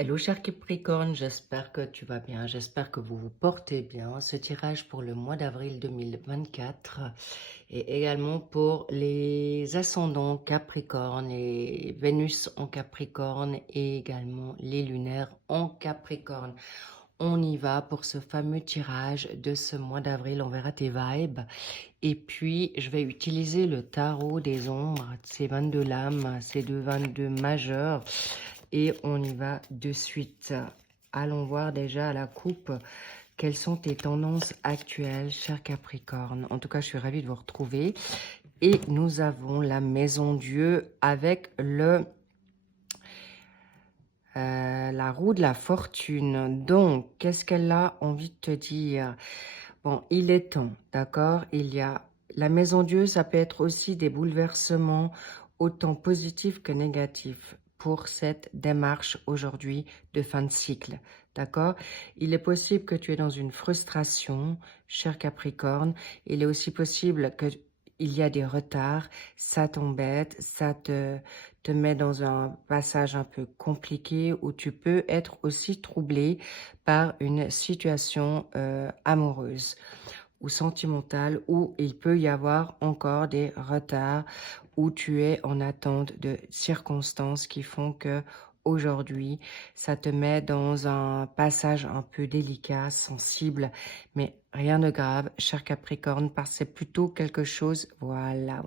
Hello cher Capricorne, j'espère que tu vas bien, j'espère que vous vous portez bien. Ce tirage pour le mois d'avril 2024 et également pour les ascendants Capricorne et Vénus en Capricorne et également les lunaires en Capricorne. On y va pour ce fameux tirage de ce mois d'avril, on verra tes vibes. Et puis, je vais utiliser le tarot des ombres, ces 22 lames, ces deux 22 majeurs. Et on y va de suite. Allons voir déjà à la coupe quelles sont tes tendances actuelles, cher Capricorne. En tout cas, je suis ravie de vous retrouver. Et nous avons la Maison Dieu avec la roue de la fortune. Donc, qu'est-ce qu'elle a envie de te dire? Bon, il est temps, d'accord? Il y a la Maison Dieu, ça peut être aussi des bouleversements, autant positifs que négatifs, pour cette démarche aujourd'hui de fin de cycle, d'accord? Il est possible que tu es dans une frustration, cher Capricorne. Il est aussi possible que il y a des retards, ça t'embête, ça te met dans un passage un peu compliqué où tu peux être aussi troublé par une situation amoureuse ou sentimentale où il peut y avoir encore des retards, où tu es en attente de circonstances qui font que aujourd'hui, ça te met dans un passage un peu délicat, sensible, mais rien de grave, cher Capricorne, parce que c'est plutôt quelque chose, voilà.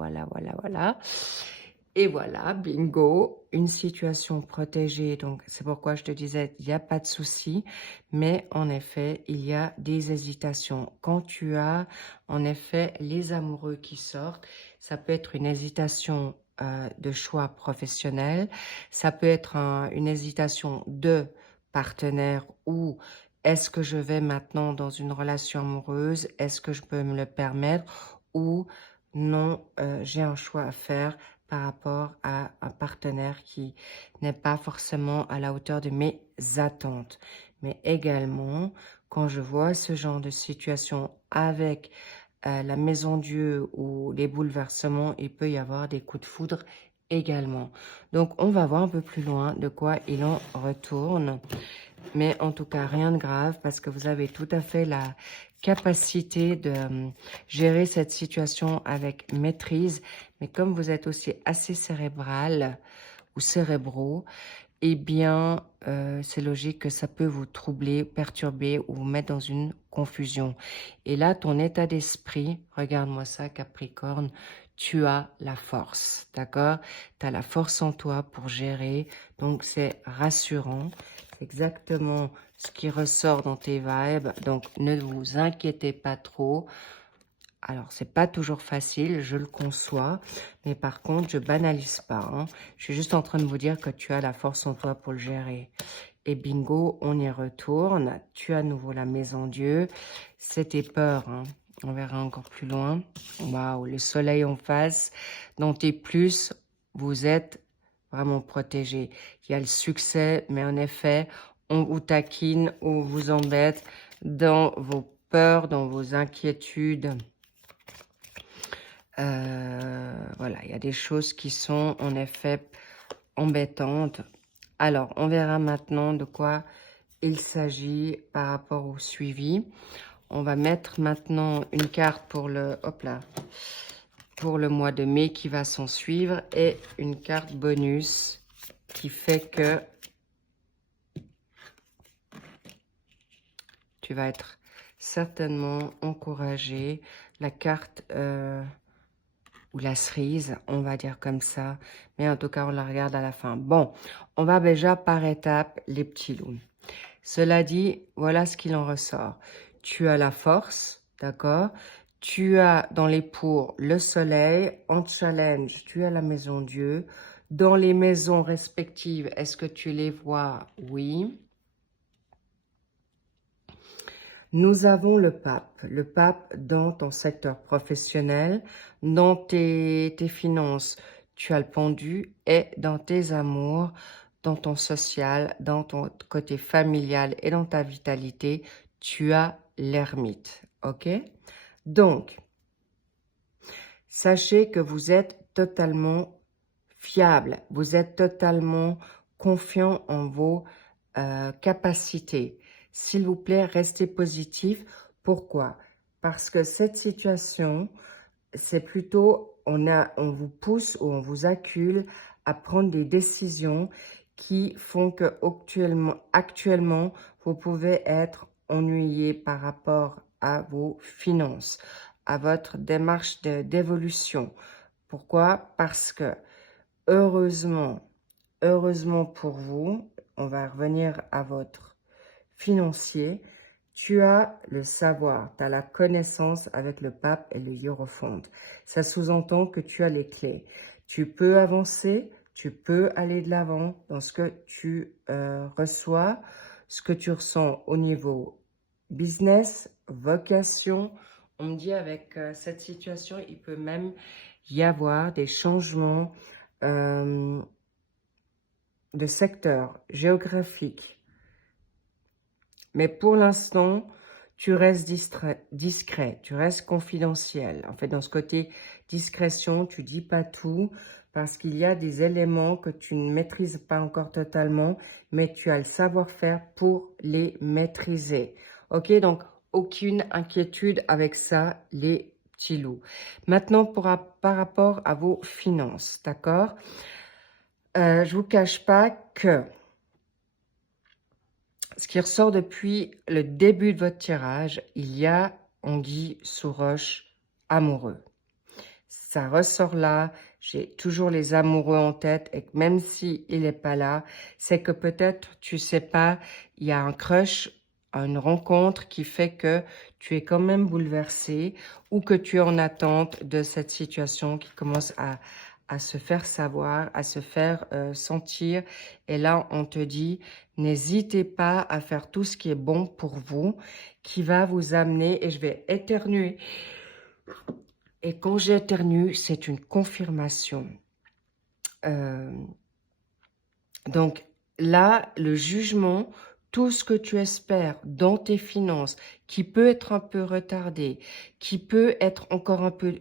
Et voilà, bingo, une situation protégée. Donc, c'est pourquoi je te disais, il n'y a pas de souci. Mais en effet, il y a des hésitations. Quand tu as, en effet, les amoureux qui sortent, ça peut être une hésitation de choix professionnel. Ça peut être une hésitation de partenaire ou est-ce que je vais maintenant dans une relation amoureuse? Est-ce que je peux me le permettre? Ou non, j'ai un choix à faire par rapport à un partenaire qui n'est pas forcément à la hauteur de mes attentes. Mais également, quand je vois ce genre de situation avec la Maison Dieu ou les bouleversements, il peut y avoir des coups de foudre également. Donc, on va voir un peu plus loin de quoi il en retourne. Mais en tout cas, rien de grave parce que vous avez tout à fait la capacité de gérer cette situation avec maîtrise. Mais comme vous êtes aussi assez cérébral ou cérébraux, eh bien, c'est logique que ça peut vous troubler, perturber ou vous mettre dans une confusion. Et là, ton état d'esprit, regarde-moi ça, Capricorne, tu as la force, d'accord? Tu as la force en toi pour gérer, donc c'est rassurant. C'est exactement ce qui ressort dans tes vibes, donc ne vous inquiétez pas trop. Alors, c'est pas toujours facile, je le conçois, mais par contre, je banalise pas, hein. Je suis juste en train de vous dire que tu as la force en toi pour le gérer. Et bingo, on y retourne. Tu as à nouveau la Maison Dieu. C'était peur, hein. On verra encore plus loin. Waouh, le soleil en face. Dans tes plus, vous êtes vraiment protégé. Il y a le succès, mais en effet, on vous taquine, on vous embête dans vos peurs, dans vos inquiétudes. Voilà, il y a des choses qui sont en effet embêtantes. Alors, on verra maintenant de quoi il s'agit par rapport au suivi. On va mettre maintenant une carte pour le, hop là, pour le mois de mai qui va s'en suivre et une carte bonus qui fait que tu vas être certainement encouragé. La carte ou la cerise, on va dire comme ça. Mais en tout cas, on la regarde à la fin. Bon, on va déjà par étapes, les petits loups. Cela dit, voilà ce qu'il en ressort. Tu as la force, d'accord? Tu as dans les pour le soleil. En challenge, tu as la Maison Dieu. Dans les maisons respectives, est-ce que tu les vois? Oui. Nous avons le pape dans ton secteur professionnel, dans tes finances, tu as le pendu et dans tes amours, dans ton social, dans ton côté familial et dans ta vitalité, tu as l'ermite, ok? Donc, sachez que vous êtes totalement fiable, vous êtes totalement confiant en vos capacité. S'il vous plaît, restez positif. Pourquoi? Parce que cette situation, c'est plutôt, on vous pousse ou on vous accule à prendre des décisions qui font que actuellement, vous pouvez être ennuyé par rapport à vos finances, à votre démarche d'évolution. Pourquoi? Parce que, heureusement pour vous, on va revenir à votre financier, tu as le savoir, tu as la connaissance avec le pape et le hiérophante. Ça sous-entend que tu as les clés. Tu peux avancer, tu peux aller de l'avant dans ce que tu reçois, ce que tu ressens au niveau business, vocation. On me dit avec cette situation, il peut même y avoir des changements de secteur géographique. Mais pour l'instant, tu restes discret, tu restes confidentiel. En fait, dans ce côté discrétion, tu dis pas tout parce qu'il y a des éléments que tu ne maîtrises pas encore totalement, mais tu as le savoir-faire pour les maîtriser. Ok, donc aucune inquiétude avec ça, les petits loups. Maintenant, par rapport à vos finances, d'accord? Je vous cache pas que ce qui ressort depuis le début de votre tirage, il y a anguille sous roche amoureux. Ça ressort là, j'ai toujours les amoureux en tête et que même s'il n'est pas là, c'est que peut-être, tu sais pas, il y a un crush, une rencontre qui fait que tu es quand même bouleversé ou que tu es en attente de cette situation qui commence à se faire savoir, à se faire sentir. Et là, on te dit, n'hésitez pas à faire tout ce qui est bon pour vous, qui va vous amener, et je vais éternuer. Et quand j'éternue, c'est une confirmation. Donc là, le jugement, tout ce que tu espères dans tes finances, qui peut être un peu retardé, qui peut être encore un peu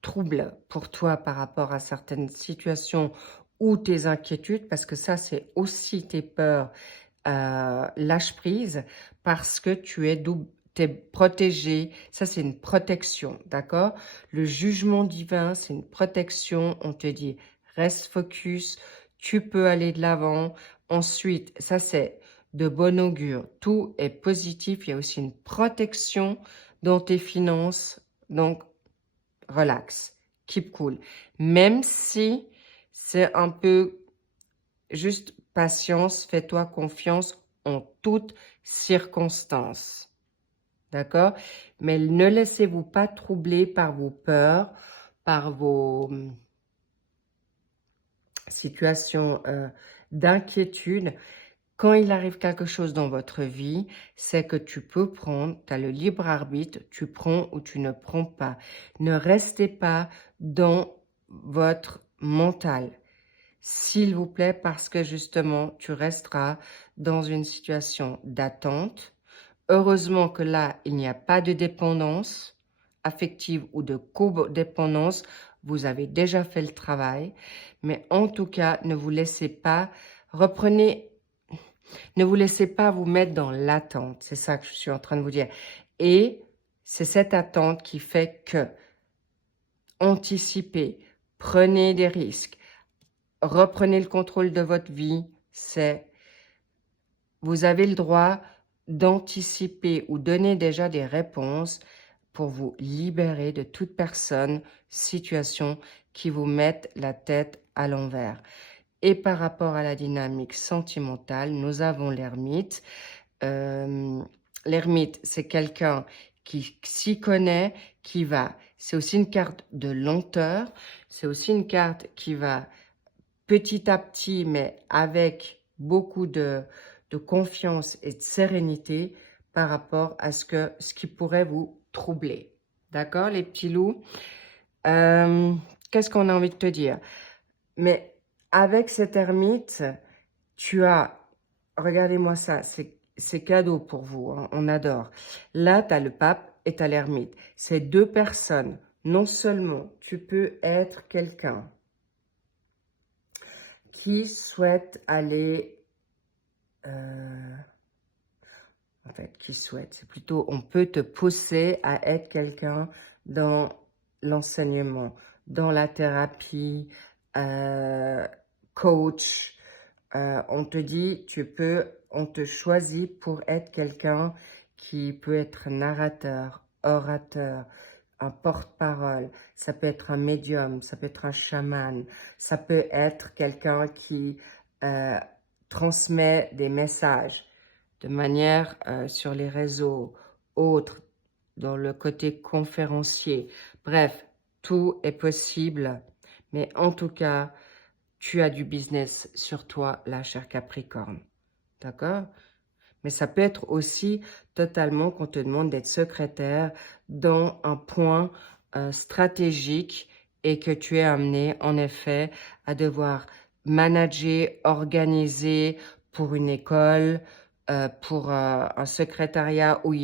trouble pour toi par rapport à certaines situations ou tes inquiétudes, parce que ça, c'est aussi tes peurs, lâche prise, parce que tu es protégé. Ça, c'est une protection, d'accord? Le jugement divin, c'est une protection. On te dit, reste focus, tu peux aller de l'avant. Ensuite, ça, c'est de bon augure. Tout est positif. Il y a aussi une protection dans tes finances. Donc, relax, keep cool. Même si c'est un peu juste patience, fais-toi confiance en toutes circonstances. D'accord? Mais ne laissez-vous pas troubler par vos peurs, par vos situations d'inquiétude. Quand il arrive quelque chose dans votre vie, c'est que tu peux prendre, tu as le libre arbitre, tu prends ou tu ne prends pas. Ne restez pas dans votre mental, s'il vous plaît, parce que justement, tu resteras dans une situation d'attente. Heureusement que là, il n'y a pas de dépendance affective ou de codépendance. Vous avez déjà fait le travail. Mais en tout cas, ne vous laissez pas, ne vous laissez pas vous mettre dans l'attente. C'est ça que je suis en train de vous dire. Et c'est cette attente qui fait que anticipez, prenez des risques, reprenez le contrôle de votre vie. Vous avez le droit d'anticiper ou donner déjà des réponses pour vous libérer de toute personne, situation qui vous mette la tête à l'envers. Et par rapport à la dynamique sentimentale, nous avons l'ermite. L'ermite, c'est quelqu'un qui s'y connaît, c'est aussi une carte de lenteur, c'est aussi une carte qui va petit à petit, mais avec beaucoup de confiance et de sérénité par rapport à ce qui pourrait vous troubler. D'accord, les petits loups? Qu'est-ce qu'on a envie de te dire? Mais avec cette ermite, tu as, regardez-moi ça, c'est cadeau pour vous, hein, on adore. Là, tu as le pape et tu as l'ermite. C'est deux personnes. Non seulement tu peux être quelqu'un qui souhaite aller en fait, qui souhaite. C'est plutôt, on peut te pousser à être quelqu'un dans l'enseignement, dans la thérapie, coach. On te dit, on te choisit pour être quelqu'un qui peut être narrateur, orateur, un porte-parole. Ça peut être un médium, ça peut être un chaman, ça peut être quelqu'un qui transmet des messages de manière sur les réseaux, autres, dans le côté conférencier. Bref, tout est possible, mais en tout cas, tu as du business sur toi, la chère Capricorne. D'accord? Mais ça peut être aussi totalement qu'on te demande d'être secrétaire dans un point stratégique et que tu es amené, en effet, à devoir manager, organiser pour une école, pour un secrétariat où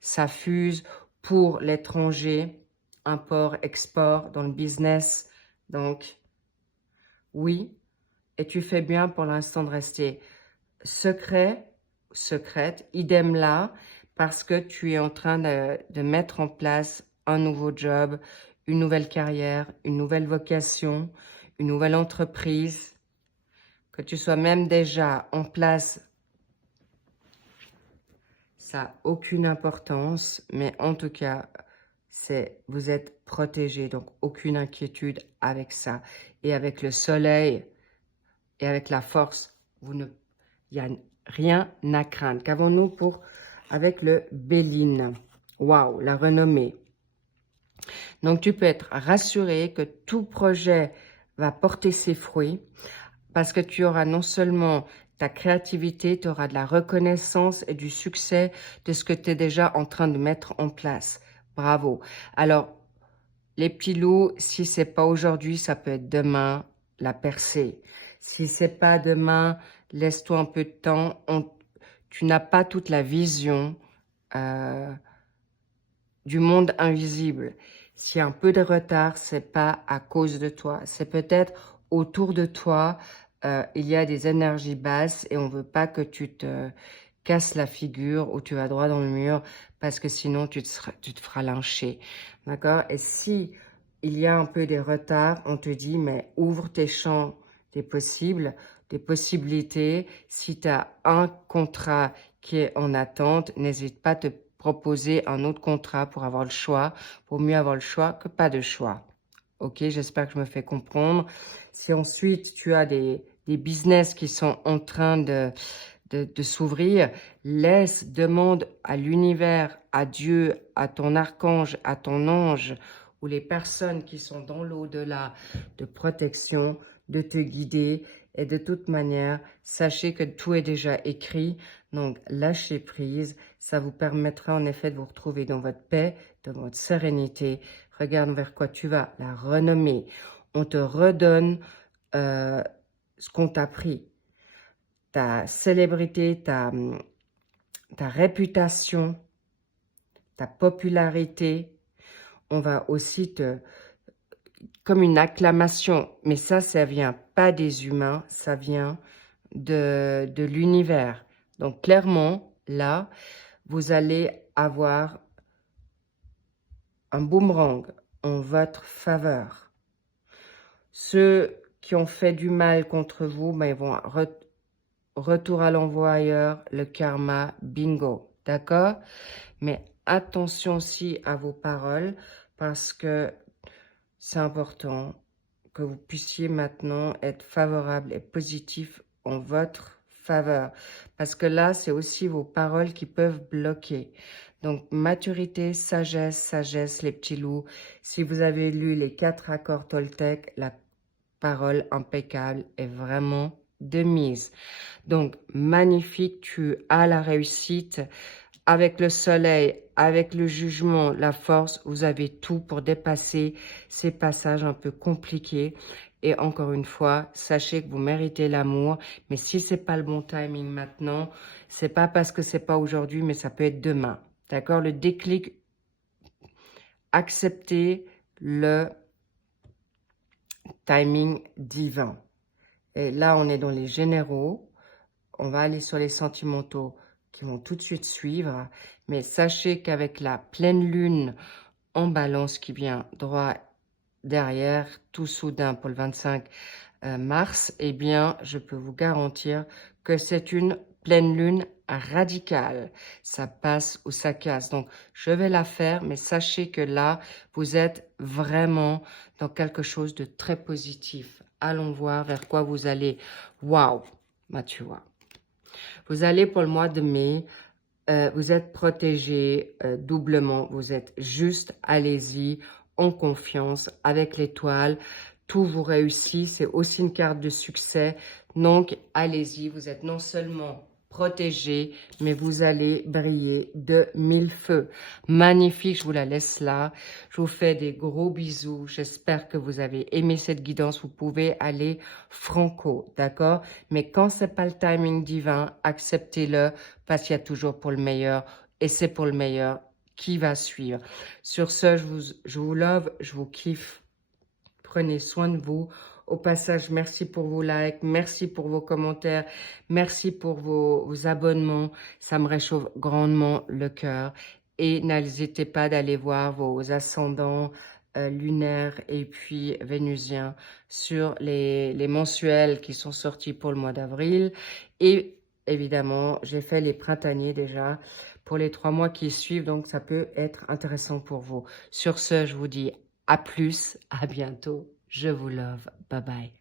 ça fuse, pour l'étranger, import-export dans le business. Donc, oui, et tu fais bien pour l'instant de rester secrète, idem là, parce que tu es en train de mettre en place un nouveau job, une nouvelle carrière, une nouvelle vocation, une nouvelle entreprise, que tu sois même déjà en place, ça n'a aucune importance, mais en tout cas, vous êtes protégé, donc aucune inquiétude avec ça. Et avec le soleil et avec la force, il n'y a rien à craindre. Qu'avons-nous avec le Béline? Waouh, la renommée. Donc, tu peux être rassuré que tout projet va porter ses fruits parce que tu auras non seulement ta créativité, tu auras de la reconnaissance et du succès de ce que tu es déjà en train de mettre en place. Bravo. Alors, les petits loups, si c'est pas aujourd'hui, ça peut être demain, la percée. Si c'est pas demain, laisse-toi un peu de temps. Tu n'as pas toute la vision du monde invisible. S'il y a un peu de retard, c'est pas à cause de toi. C'est peut-être autour de toi, il y a des énergies basses et on veut pas que tu te casses la figure ou tu vas droit dans le mur parce que sinon tu te feras lyncher. D'accord? Et si il y a un peu des retards, on te dit, mais ouvre tes champs des possibles, des possibilités. Si tu as un contrat qui est en attente, n'hésite pas à te proposer un autre contrat pour avoir le choix. Vaut mieux avoir le choix que pas de choix. Ok, j'espère que je me fais comprendre. Si ensuite tu as des business qui sont en train de s'ouvrir, demande à l'univers, à Dieu, à ton archange, à ton ange, ou les personnes qui sont dans l'au-delà de protection, de te guider. Et de toute manière, sachez que tout est déjà écrit. Donc, lâchez prise. Ça vous permettra en effet de vous retrouver dans votre paix, dans votre sérénité. Regarde vers quoi tu vas, la renommée. On te redonne ce qu'on t'a pris. Ta célébrité, ta réputation, ta popularité. On va aussi comme une acclamation, mais ça vient pas des humains, ça vient de l'univers. Donc clairement, là, vous allez avoir un boomerang en votre faveur. Ceux qui ont fait du mal contre vous, ben, ils vont retour à l'envoyeur, le karma, bingo, d'accord? Mais attention aussi à vos paroles parce que c'est important que vous puissiez maintenant être favorable et positif en votre faveur. Parce que là, c'est aussi vos paroles qui peuvent bloquer. Donc, maturité, sagesse, les petits loups. Si vous avez lu les 4 accords Toltec, la parole impeccable est vraiment de mise. Donc, magnifique, tu as la réussite. Avec le soleil, avec le jugement, la force, vous avez tout pour dépasser ces passages un peu compliqués. Et encore une fois, sachez que vous méritez l'amour. Mais si c'est pas le bon timing maintenant, c'est pas parce que c'est pas aujourd'hui, mais ça peut être demain. D'accord? Le déclic, acceptez le timing divin. Et là, on est dans les généraux. on va aller sur les sentimentaux qui vont tout de suite suivre. Mais sachez qu'avec la pleine lune en balance qui vient droit derrière, tout soudain pour le 25 mars, eh bien, je peux vous garantir que c'est une pleine lune radicale. Ça passe ou ça casse. Donc, je vais la faire, mais sachez que là, vous êtes vraiment dans quelque chose de très positif. Allons voir vers quoi vous allez. Waouh, bah, tu vois. Vous allez pour le mois de mai. Vous êtes protégé doublement. Vous êtes juste, allez-y, en confiance, avec l'étoile. Tout vous réussit. C'est aussi une carte de succès. Donc, allez-y. Vous êtes non seulement protégé, mais vous allez briller de mille feux. Magnifique, je vous la laisse là. Je vous fais des gros bisous. J'espère que vous avez aimé cette guidance. Vous pouvez aller franco, d'accord? Mais quand c'est pas le timing divin, acceptez-le parce qu'il y a toujours pour le meilleur et c'est pour le meilleur qui va suivre. Sur ce, je vous love, je vous kiffe. Prenez soin de vous. Au passage, merci pour vos likes, merci pour vos commentaires, merci pour vos abonnements. Ça me réchauffe grandement le cœur. Et n'hésitez pas d'aller voir vos ascendants lunaires et puis vénusiens sur les mensuels qui sont sortis pour le mois d'avril. Et évidemment, j'ai fait les printaniers déjà pour les 3 mois qui suivent, donc ça peut être intéressant pour vous. Sur ce, je vous dis à plus, à bientôt. Je vous love. Bye bye.